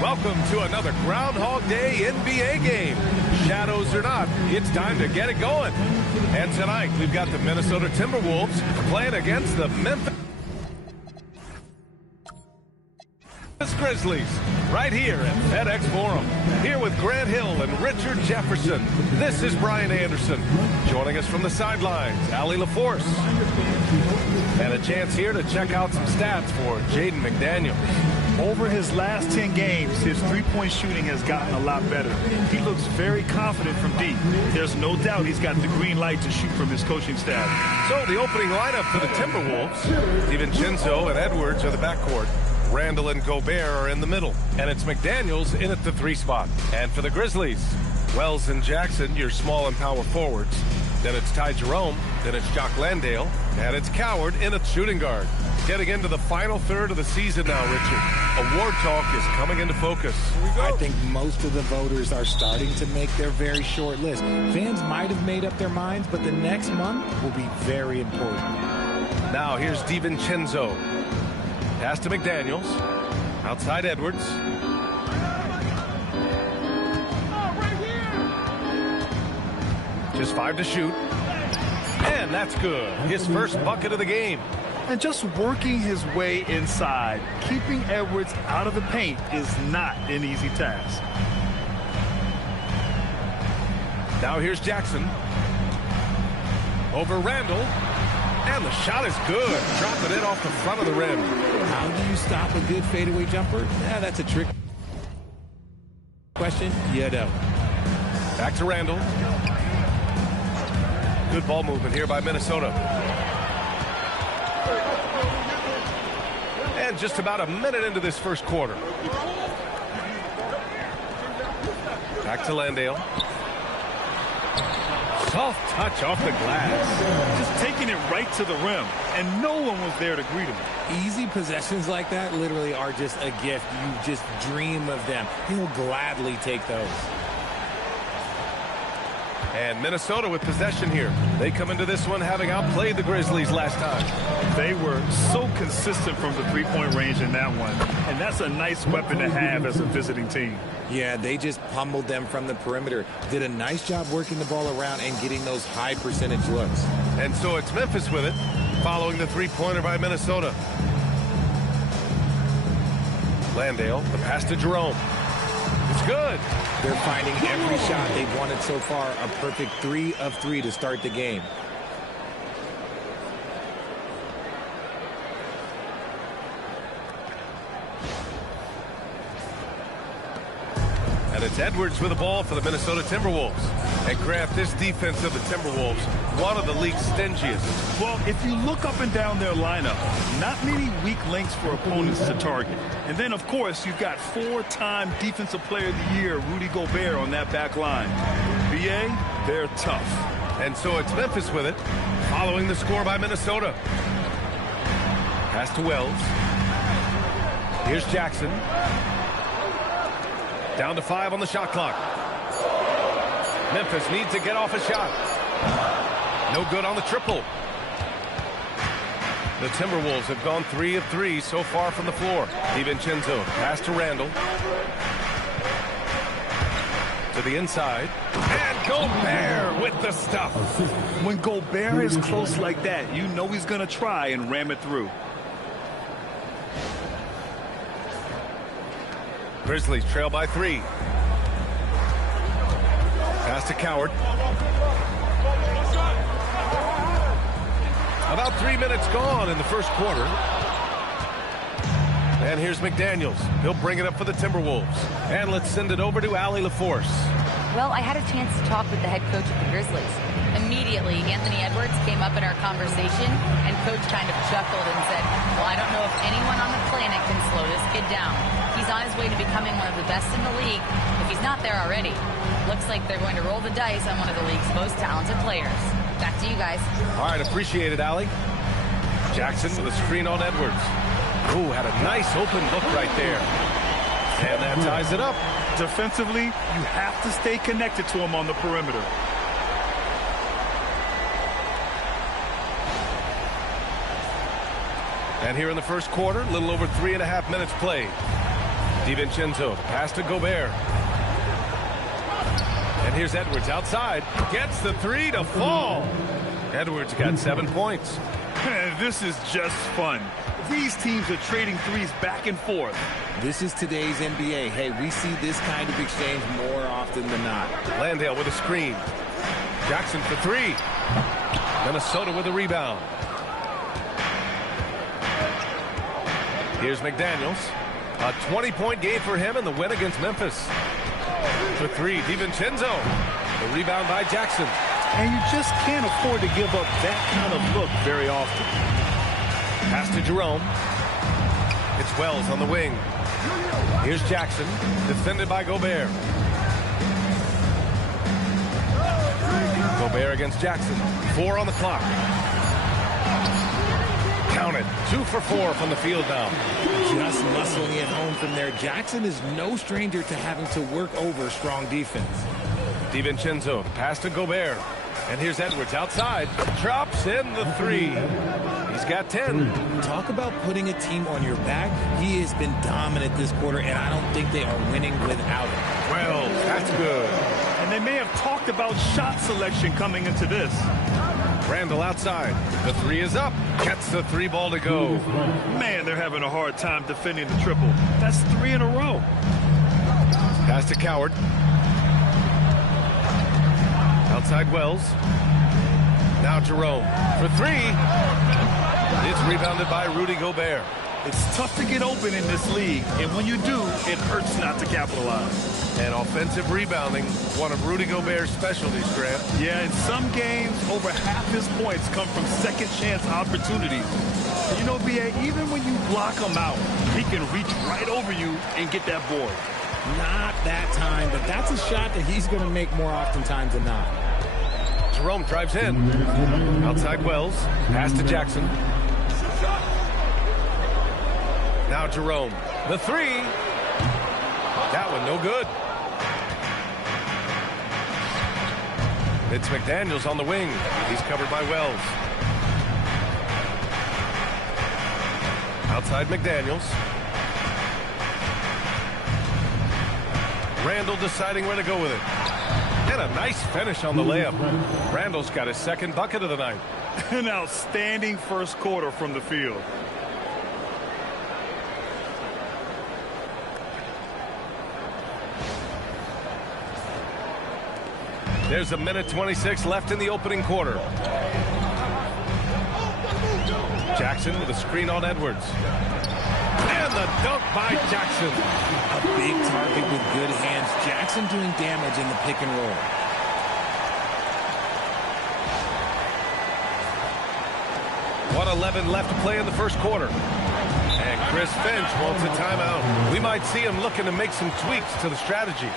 Welcome to another Groundhog Day NBA game. Shadows or not, it's time to get it going. And tonight, we've got the Minnesota Timberwolves playing against the Memphis Grizzlies right here at FedEx Forum. Here with Grant Hill and Richard Jefferson. This is Brian Anderson. Joining us from the sidelines, Allie LaForce. And a chance here to check out some stats for Jaden McDaniels. Over his last 10 games, his three-point shooting has gotten a lot better. He looks very confident from deep. There's no doubt he's got the green light to shoot from his coaching staff. So the opening lineup for the Timberwolves, DiVincenzo and Edwards are the backcourt. Randall and Gobert are in the middle. And it's McDaniels in at the 3 spot. And for the Grizzlies, Wells and Jackson, your small and power forwards. Then it's Ty Jerome. Then it's Jock Landale. And it's Coward in at shooting guard. Getting into the final third of the season now, Richard. Award talk is coming into focus. I think most of the voters are starting to make their very short list. Fans might have made up their minds, but the next month will be very important. Now here's DiVincenzo. Pass to McDaniels. Outside Edwards. Just 5 to shoot. And that's good. His first bucket of the game. And just working his way inside, keeping Edwards out of the paint is not an easy task. Now here's Jackson. Over Randall. And the shot is good. Dropping it off the front of the rim. How do you stop a good fadeaway jumper? That's a trick question. You know. Back to Randall. Good ball movement here by Minnesota. And just about a minute into this first quarter. Back to Landale. Soft touch off the glass. Just taking it right to the rim, and no one was there to greet him. Easy possessions like that literally are just a gift. You just dream of them. He'll gladly take those. And Minnesota with possession here. They come into this one having outplayed the Grizzlies last time. They were so consistent from the three-point range in that one, and that's a nice weapon to have as a visiting team. Yeah, they just pummeled them from the perimeter. Did a nice job working the ball around and getting those high percentage looks. And so it's Memphis with it, following the three-pointer by Minnesota. Landale, the pass to Jerome. It's good. They're finding every shot they've wanted so far. A perfect 3 of 3 to start the game. And it's Edwards with the ball for the Minnesota Timberwolves. And Kraft, this defense of the Timberwolves, one of the league's stingiest. Well, if you look up and down their lineup, not many weak links for opponents to target. And then, of course, you've got 4-time Defensive Player of the Year, Rudy Gobert, on that back line. BA, they're tough. And so it's Memphis with it, following the score by Minnesota. Pass to Wells. Here's Jackson. Down to 5 on the shot clock. Memphis needs to get off a shot. No good on the triple. The Timberwolves have gone 3 of 3 so far from the floor. DiVincenzo, pass to Randall. To the inside. And Gobert with the stuff. When Gobert is close like that, you know he's going to try and ram it through. Grizzlies trail by 3. Pass to Coward. About 3 minutes gone in the first quarter. And here's McDaniels. He'll bring it up for the Timberwolves. And let's send it over to Allie LaForce. Well, I had a chance to talk with the head coach of the Grizzlies. Immediately, Anthony Edwards came up in our conversation, and Coach kind of chuckled and said, well, I don't know if anyone on the planet can slow this kid down. He's on his way to becoming one of the best in the league, if he's not there already. Looks like they're going to roll the dice on one of the league's most talented players. Back to you guys. All right, appreciate it, Allie. Jackson with a screen on Edwards. Ooh, had a nice open look right there. And that ties it up. Defensively, you have to stay connected to him on the perimeter. And here in the first quarter, a little over 3.5 minutes played. DiVincenzo, pass to Gobert. And here's Edwards outside. Gets the three to fall. Edwards got 7 points. This is just fun. These teams are trading threes back and forth. This is today's NBA. Hey, we see this kind of exchange more often than not. Landale with a screen. Jackson for three. Minnesota with a rebound. Here's McDaniels. A 20-point game for him in the win against Memphis. For three, DiVincenzo. The rebound by Jackson. And you just can't afford to give up that kind of look very often. Pass to Jerome. It's Wells on the wing. Here's Jackson, defended by Gobert. Gobert against Jackson. 4 on the clock. Counted. 2 for 4 from the field now. Just muscling it home from there. Jackson is no stranger to having to work over strong defense. DiVincenzo, pass to Gobert. And here's Edwards outside. Drops in the three. He's got 10. Talk about putting a team on your back. He has been dominant this quarter, and I don't think they are winning without it. Well, that's good. And they may have talked about shot selection coming into this. Randall outside. The three is up. Gets the three ball to go. Man, they're having a hard time defending the triple. That's 3 in a row. Pass to Coward. Outside Wells. Now Jerome for three. It's rebounded by Rudy Gobert. It's tough to get open in this league, and when you do, it hurts not to capitalize. And offensive rebounding, one of Rudy Gobert's specialties, Grant. Yeah, in some games, over half his points come from second-chance opportunities. You know, B.A., even when you block him out, he can reach right over you and get that board. Not that time, but that's a shot that he's going to make more oftentimes than not. Jerome drives in. Outside Wells. Pass to Jackson. Now Jerome. The three. That one no good. It's McDaniels on the wing. He's covered by Wells. Outside McDaniels. Randall deciding where to go with it. And a nice finish on the layup. Randall's got his second bucket of the night. An outstanding first quarter from the field. There's 1:26 left in the opening quarter. Jackson with a screen on Edwards. And the dunk by Jackson. A big target with good hands. Jackson doing damage in the pick and roll. .11 left to play in the first quarter. And Chris Finch wants a timeout. We might see him looking to make some tweaks to the strategy.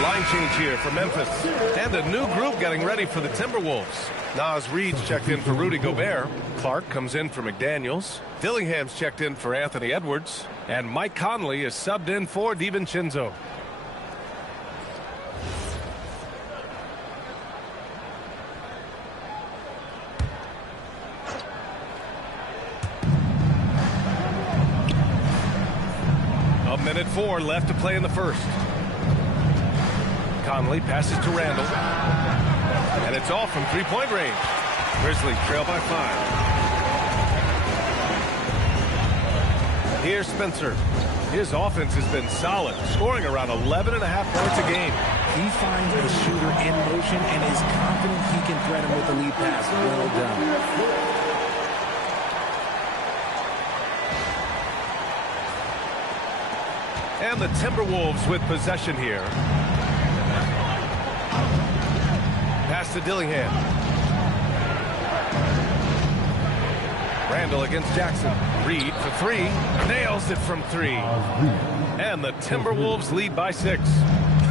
Line change here for Memphis. And a new group getting ready for the Timberwolves. Nas Reed's checked in for Rudy Gobert. Clark comes in for McDaniels. Dillingham's checked in for Anthony Edwards. And Mike Conley is subbed in for DiVincenzo. 1:04 left to play in the first. Conley passes to Randall. And it's all from three-point range. Grizzlies trail by 5. Here's Spencer. His offense has been solid, scoring around 11.5 points a game. He finds the shooter in motion and is confident he can thread him with the lead pass. Well done. And the Timberwolves with possession here. Pass to Dillingham. Randall against Jackson. Reed for three. Nails it from three. And the Timberwolves lead by 6.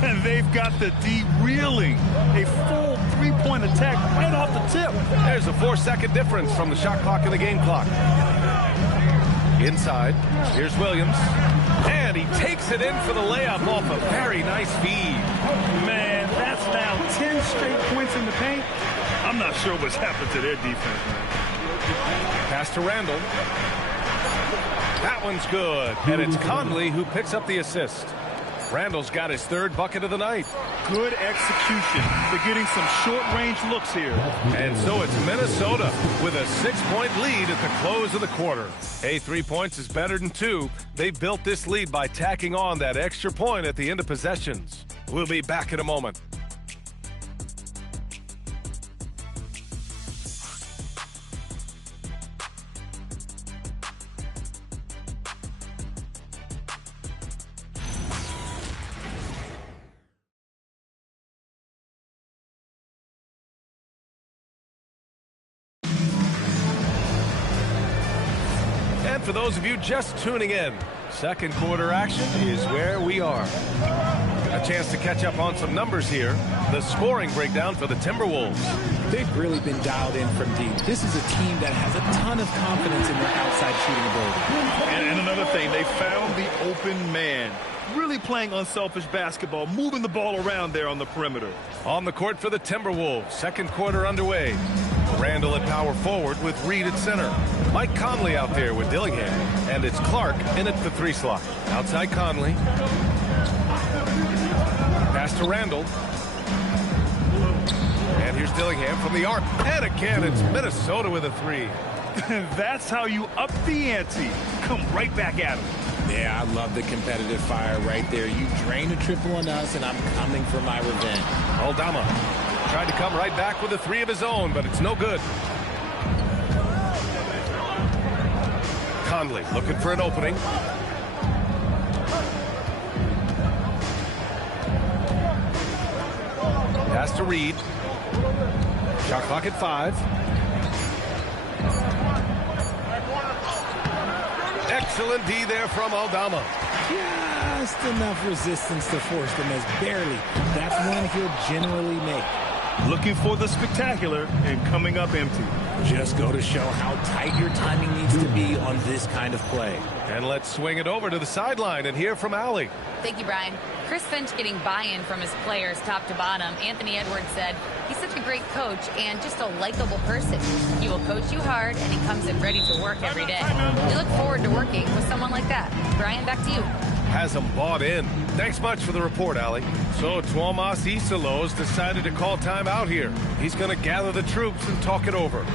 And they've got the D reeling. A full three-point attack right off the tip. There's a 4-second difference from the shot clock and the game clock. Inside. Here's Williams. And he takes it in for the layup off a very nice feed. Man, that's now 10 straight points in the paint. I'm not sure what's happened to their defense, man. Pass to Randall. That one's good. And it's Conley who picks up the assist. Randall's got his 3rd bucket of the night. Good execution. They're getting some short-range looks here. And so it's Minnesota with a 6-point lead at the close of the quarter. Hey, 3 points is better than 2. They built this lead by tacking on that extra point at the end of possessions. We'll be back in a moment. For those of you just tuning in, second quarter action is where we are. A chance to catch up on some numbers here. The scoring breakdown for the Timberwolves. They've really been dialed in from deep. This is a team that has a ton of confidence in their outside shooting ability. And another thing, they found the open man. Really playing unselfish basketball, moving the ball around there on the perimeter. On the court for the Timberwolves, second quarter underway. Randall at power forward with Reed at center. Mike Conley out there with Dillingham. And it's Clark in at the 3 slot. Outside Conley. Pass to Randall. And here's Dillingham from the arc. And again, it's Minnesota with a 3. That's how you up the ante. Come right back at him. Yeah, I love the competitive fire right there. You drain a triple on us, and I'm coming for my revenge. Aldama tried to come right back with a 3 of his own, but it's no good. Conley looking for an opening. Pass to Reed. Shot clock at 5. Excellent D there from Aldama. Just enough resistance to force them as barely. That's one he'll generally make. Looking for the spectacular and coming up empty. Just go to show how tight your timing needs to be on this kind of play. And let's swing it over to the sideline and hear from Allie. Thank you, Brian. Chris Finch getting buy-in from his players top to bottom. Anthony Edwards said he's such a great coach and just a likable person. He will coach you hard, and he comes in ready to work every day. We look forward to working with someone like that. Brian, back to you. Has them bought in. Thanks much for the report, Allie. So Tuomas Iselo's decided to call time out here. He's going to gather the troops and talk it over.